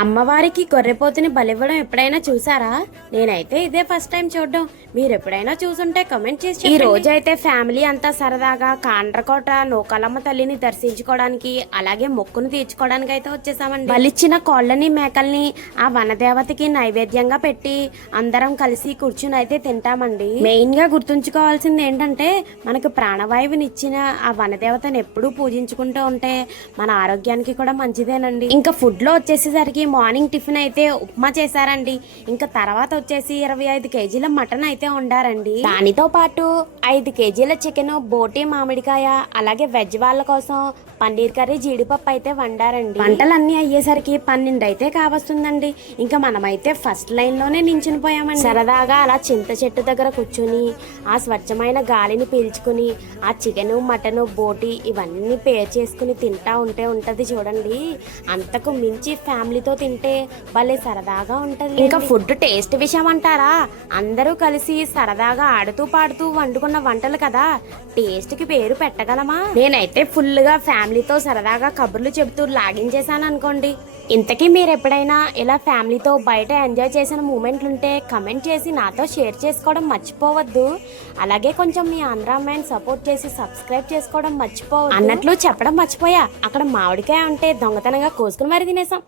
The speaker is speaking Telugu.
అమ్మవారికి గొర్రెపోతుని బలివ్వడం ఎప్పుడైనా చూసారా? నేనైతే ఇదే ఫస్ట్ టైం చూడడం. మీరు ఎప్పుడైనా చూసుంటే కమెంట్ చేసి ఈ రోజు అయితే ఫ్యామిలీ అంతా సరదాగా కాండ్రకోట నూకాలమ్మ తల్లిని దర్శించుకోవడానికి అలాగే మొక్కును తీర్చుకోవడానికి అయితే వచ్చేసామండి. బలిచ్చిన కోళ్ళని మేకల్ని ఆ వనదేవతకి నైవేద్యంగా పెట్టి అందరం కలిసి కూర్చుని అయితే తింటామండి. మెయిన్గా గుర్తుంచుకోవాల్సింది ఏంటంటే మనకు ప్రాణవాయువుని ఇచ్చిన ఆ వనదేవతను ఎప్పుడూ పూజించుకుంటూ ఉంటే మన ఆరోగ్యానికి కూడా మంచిదేనండి. ఇంకా ఫుడ్లో వచ్చేసేసరికి మార్నింగ్ టిఫిన్ అయితే ఉప్మా చేశారండి. ఇంకా తర్వాత వచ్చేసి ఇరవై ఐదు కేజీల మటన్ అయితే వండారండి. దానితో పాటు ఐదు కేజీల చికెన్ బోటి మామిడికాయ అలాగే వెజ్ వాళ్ళ కోసం పన్నీర్ కర్రీ జీడిపప్పు అయితే వండారండి. వంటలన్నీ అయ్యేసరికి పన్నెండు అయితే కావస్తుందండి. ఇంకా మనమైతే ఫస్ట్ లైన్లోనే నించుని పోయామండి. సరదాగా అలా చింత చెట్టు దగ్గర కూర్చుని ఆ స్వచ్ఛమైన గాలిని పీల్చుకుని ఆ చికెన్ మటన్ బోటి ఇవన్నీ పేర్ చేసుకుని తింటా ఉంటే ఉంటుంది చూడండి. అంతకు మించి ఫ్యామిలీతో తింటే భలే సరదాగా ఉంటది ఇంకా ఫుడ్ టేస్ట్ విషయం అంటారా అందరూ కలిసి సరదాగా ఆడుతూ పాడుతూ వండుకున్న వంటలు కదా. టేస్ట్కి పేరు పెట్టగలమా? నేనైతే ఫుల్గా ఫ్యామిలీతో సరదాగా కబుర్లు చెబుతూ లాగించేశాను అనుకోండి ఇంతకీ మీరు ఎప్పుడైనా ఇలా ఫ్యామిలీతో బయట ఎంజాయ్ చేసిన మూమెంట్లు ఉంటే కమెంట్ చేసి నాతో షేర్ చేసుకోవడం మర్చిపోవద్దు. అలాగే కొంచెం మీ ఆంధ్ర అమ్మాయిని సపోర్ట్ చేసి సబ్స్క్రైబ్ చేసుకోవడం మర్చిపోవద్దు. అన్నట్లు చెప్పడం మర్చిపోయా. అక్కడ మామిడికాయ ఉంటే దొంగతనంగా కోసుకుని మరి తినేసాం.